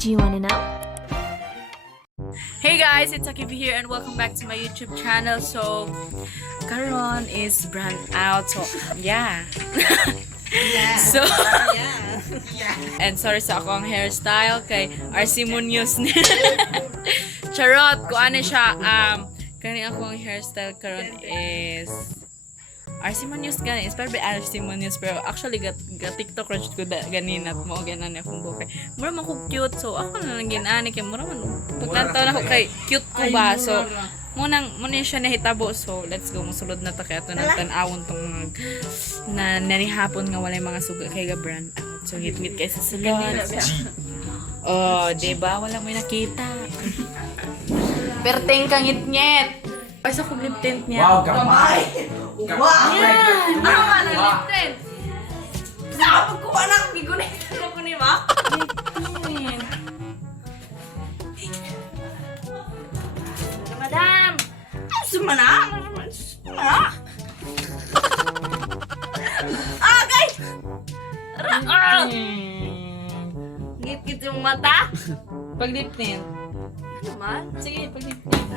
Do you want to know? Hey guys, it's SakiV here and welcome back to my YouTube channel. So, karon is brand out. So, yeah. So, and sorry sa akong hairstyle kay RC Munoz ni. Charot, kung ano siya, kani akong hairstyle karon is RC Munoz gani, inspired by RC Munoz, pero actually got TikTok crush ko ganinat mo ganan akong buhok. Mura man ko cute, so ako na lang ginani kay mura man pagkantaw na ko kay cute ko ba. So muna siya nahitabo, so let's go, musulod na ta kay ato nang tan-awon tong mga na nanihapon nga walay mga suga kay ga brand out. So hit-meet kay sa sulod. Oh, diba? Wala mo nakita. Perteng kang ngit-ngit. Ay, sa kong lip tint niya. Wow, gamay! Wow! Yan! Ano nga ng lip tint? Saan ka magkuha ng bigunit? Ano ko ni ma? Lip tint. Madam! Ay, sumana! Sumana! Ah, guys! Git-git yung mata? Pag lip tint. Ano man? Sige, pag lip tint.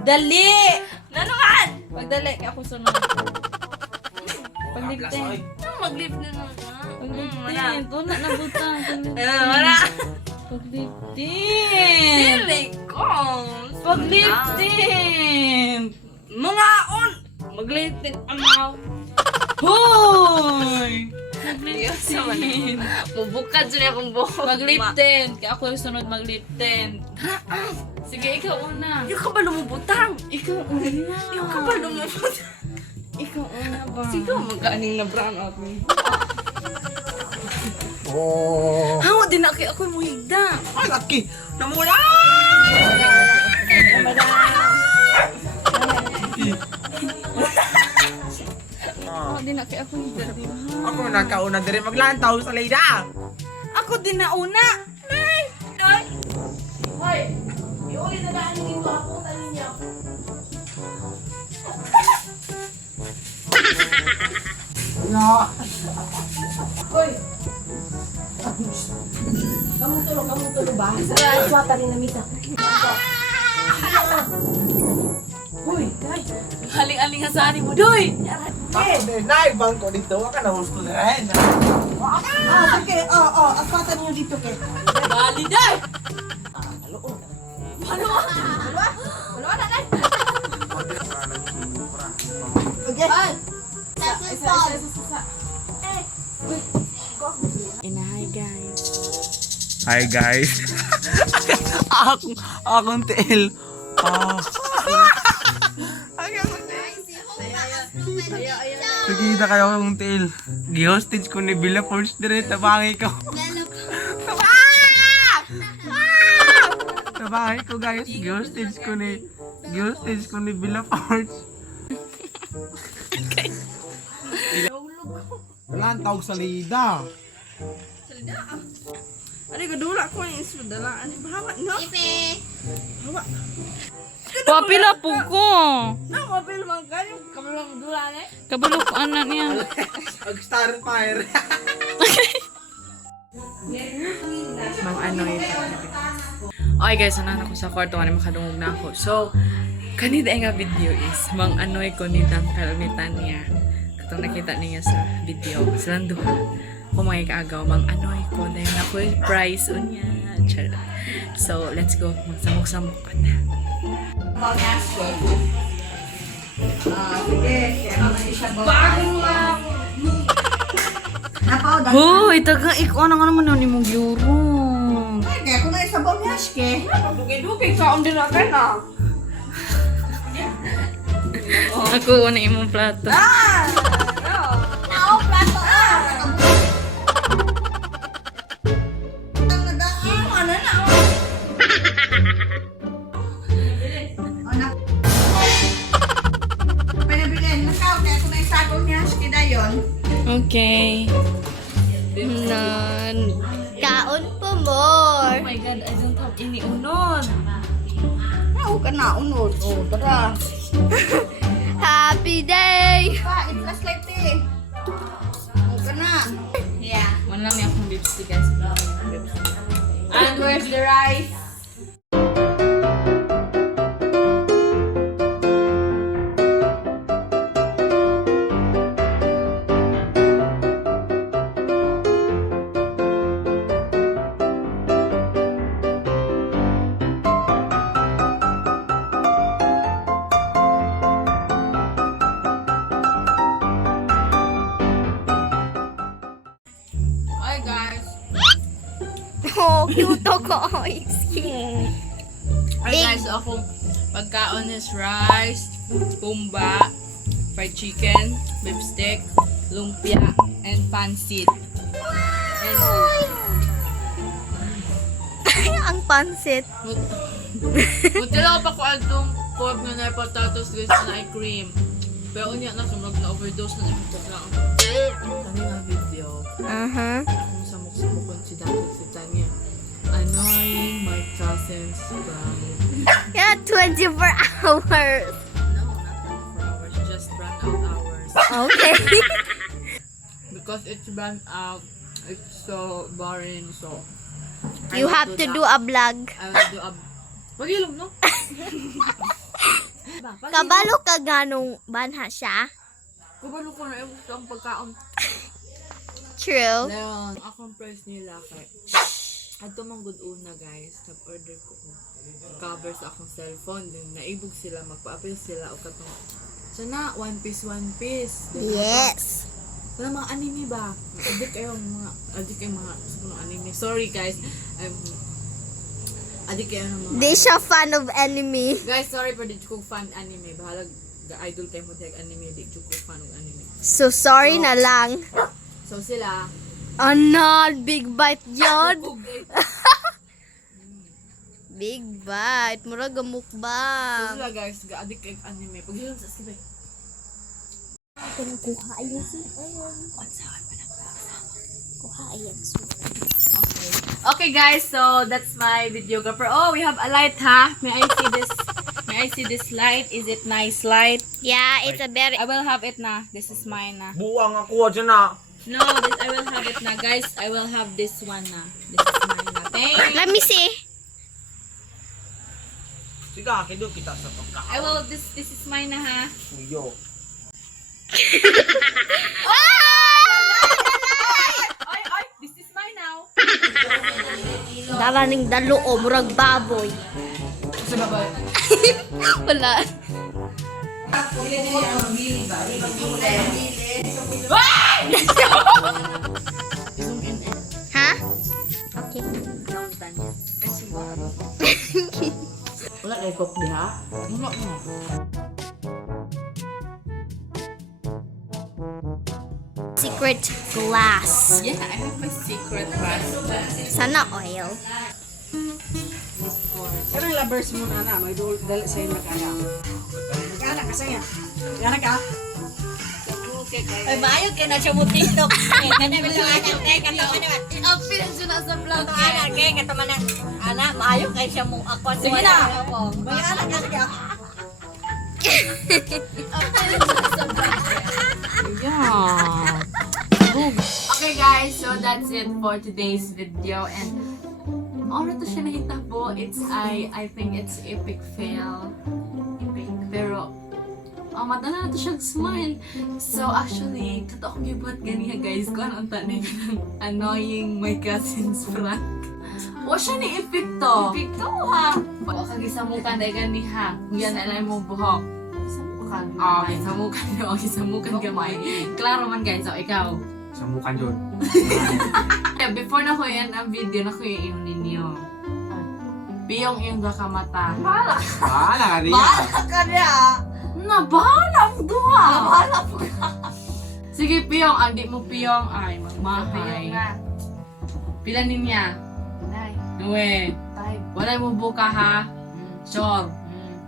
Dali! Ano man? Pagdali, ako sunod. Pag-lip tint. Ano mag-lip tint naman? Pag-lip tint. Wala na butang. Wala. Pag-lip tint. Dili ko. Pag-lip tint. Mga on. Mag-lip tint. Amaw. Hoy! Mag-lip tint. Mubukad siya akong buhok. Mag-lip tint. Kaya ako yung sunod mag-lip tint. Sige, ikaw una. Yung ka ba lumubutang? Ikaw una. Yung ka ba lumubutang? Ikaw una ba? Sige, mag-aaning na brown out mo. Oh! Hawa din ako yung muhigda. Ay, laki! Namula! Hawa din ako muhigda. Ako nakauna din maglantaw sa Leyda! Ako din na una. Nay! Nay! Hoy! Iuli na daan yung ako, tanin niya. No! Hoy! Kamu tulo ba? Sa swata rin na mita. Hoy! Day! Haling-aling nga sa mo, Doy! Ako din, naibang ko dito. Waka na gusto na rin. Okay. Aswata niyo dito, ke. Bali, Day! Okay. Hi guys. Hi guys! akong tiil. Sige kayo akong tiil. Gi-hostage ko ni Villa Force dire. Tabangi ko. Tabangi ko guys. Gi-hostage ko ni Villa Force. Wala ang tawag sa Lida. Ano ko dula ko yung sudala. Ano bahawa no? Bahawa. Papila po ko. Papila man kayo. Kabalo mo dula na eh. Kabalo ko anak niya. Mag-star fire. Mang ano ito. Okay guys, nanan ako sa kwarto. Ano makadungog na ako. So, kanina nga video is mang anoy ko ni Dangkal ni Tanya. Katong nakita niya sa video. Silang duha. Kung mga kaagaw, mang anoy ko. Dahil ako yung prize unya. Charot. So, let's go. Magsamok-samok ko na. Bagong lang! Hoy, taga ikaw na nga naman yun yung gyurong. Kaya kung may sabaw niya, ke. Dugay-dugay ka, hindi na ka na. Ako, ano imong plato? Nao, plato. Ano na? Pinabilin. Nakaw, kaya kung may sabaw niya, ke dayon. Okay. Kaon po more. Oh my God, I don't have any unod. Nao ka na, unod. O, tara. Happy day! Pa, i-flash light eh. O ka na. Yeah. Wala lang yung akong lipstick guys. And where's rice. Hi guys. Oh, cute ako. Skin. Hi guys, so akong pagkaon is rice, pumba, fried chicken, beef stick, lumpia, and pancit. And Ang pansit. mutila pa ko atong pork nga na potatoes guys na cream. Pero unya na kamag na overdose na ito lang. Kami nga video. Kung samok-samokon si Dato si Tanya. Annoying my cousin's bride. Yeah, 24 hours. No, not 24 hours. Just run out hours. Okay. Because it's run out. It's so boring. So I You will have to that. do a vlog. I will do a... Pag-ilog, no? Kabalo ka ganong banha siya. Kabalo ko na ang pagkaon. True. Leon, akong price nila kay... Ato mang good una guys. Nag-order ko cover sa akong cellphone. Then naibog sila. Magpa-appeal sila. O katong... Sana, one piece. Then, Yes. wala mga anime ba? Adik kayo mga anime. Sorry guys. Adik kayo ng mga Di siya fan of enemy. guys, sorry pero di ko fan anime. Bahala idol kayo mo tag anime, di ko fan ng anime. So, sorry na lang. So sila, Anon, big bite yun. okay. Big bite. Mura So gamukbang. sila guys, adik kayo anime. Pag yun sa skibay. Kuha ayan si Kuha ayan si Okay guys, so that's my videographer. Oh, we have a light ha. May I see this light? Is it nice light? Yeah, it's a very... I will have it na. This is mine na. Buwang ako dyan na. No, I will have it na. Guys, I will have this one na. This is mine na. Thank Let me see. Sige, kido kita sa pagkaon. I will, this is mine na ha. Uyo. Ay, this is mine now. Dalaning dalo o murag baboy. Sa babay. Wala. Ha? Okay. Wala kay kop diha. Wala mo. Secret glass. Yeah, I have my secret glass. Sana oil. Karang lovers mo na may dali sa inyo kaya. Nag-anak ka sa'yo. Nag-anak ka? Ay, maayo kayo na siya mo TikTok. Kanya mo sa anak, katawa naman. Ang pinan siya nasa vlog. Ito anak, katawa na. Anak, maayo kayo siya mo ako. Sige na. May anak ka sige. Yeah. Okay guys, so that's it for today's video and ano to siya nahitabo. I think it's epic fail. Epic. Pero madala na to siyang smile. So actually, totoo ko yung buhat ganiya guys. Kung ano ang tanay ng annoying my cousin's prank. O siya ni epic to. Epic to ha. O kagisamukan dahil ganiha. Yan na lang mo buhok. Gisamukan. Gisamukan. O gisamukan gamay. Klaro man guys. So ikaw. Samukan yun. Before na ko yan ang video na ko yung ninyo. Piyong iyong gakamata. Bahala ka niya. Bahala ka niya. Nabahala mo duha. Bahala po ka. Sige piyong, ang di mo piyong ay magmahay. Pila niya? Nuwe. Wala mo buka ha. Sure.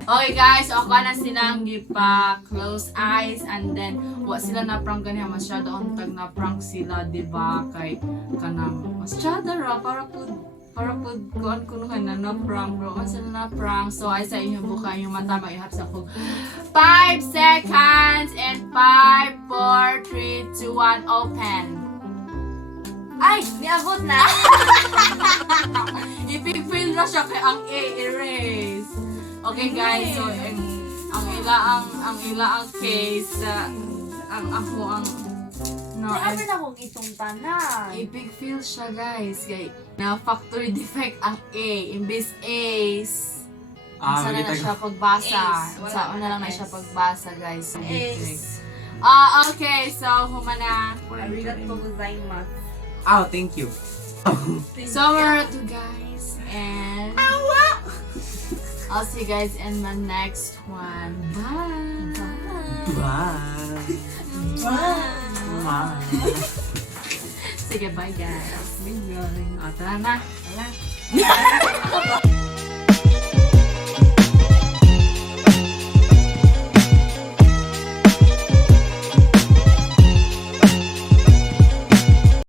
Okay guys, so ako na silang gipa close eyes and then wa sila na prank ganiha masyado untag na prank sila diba kay kanang masyado ra para pud kuan kunuhan na prank bro sila na prank so ay sa inyo buka yung mata maihap sa ko 5 seconds and 5 4 3 2 1 open. Ay! Niabot na! Ipig-fill na siya kay ang A, erase. Okay guys, so ang ilaang case, ang ako ang no, Ano na kong itong tanan? ipig-fill siya guys. Kay na factory defect ang A, imbis Ace. Sana na siya pagbasa. Saan na lang na siya pagbasa guys. Okay, so humana. Arigatou gozaimasu. Oh, thank you. Summer to guys and I'll see you guys in the next one. Bye. Bye. Bye. Sige, bye guys. Bye. Tara na.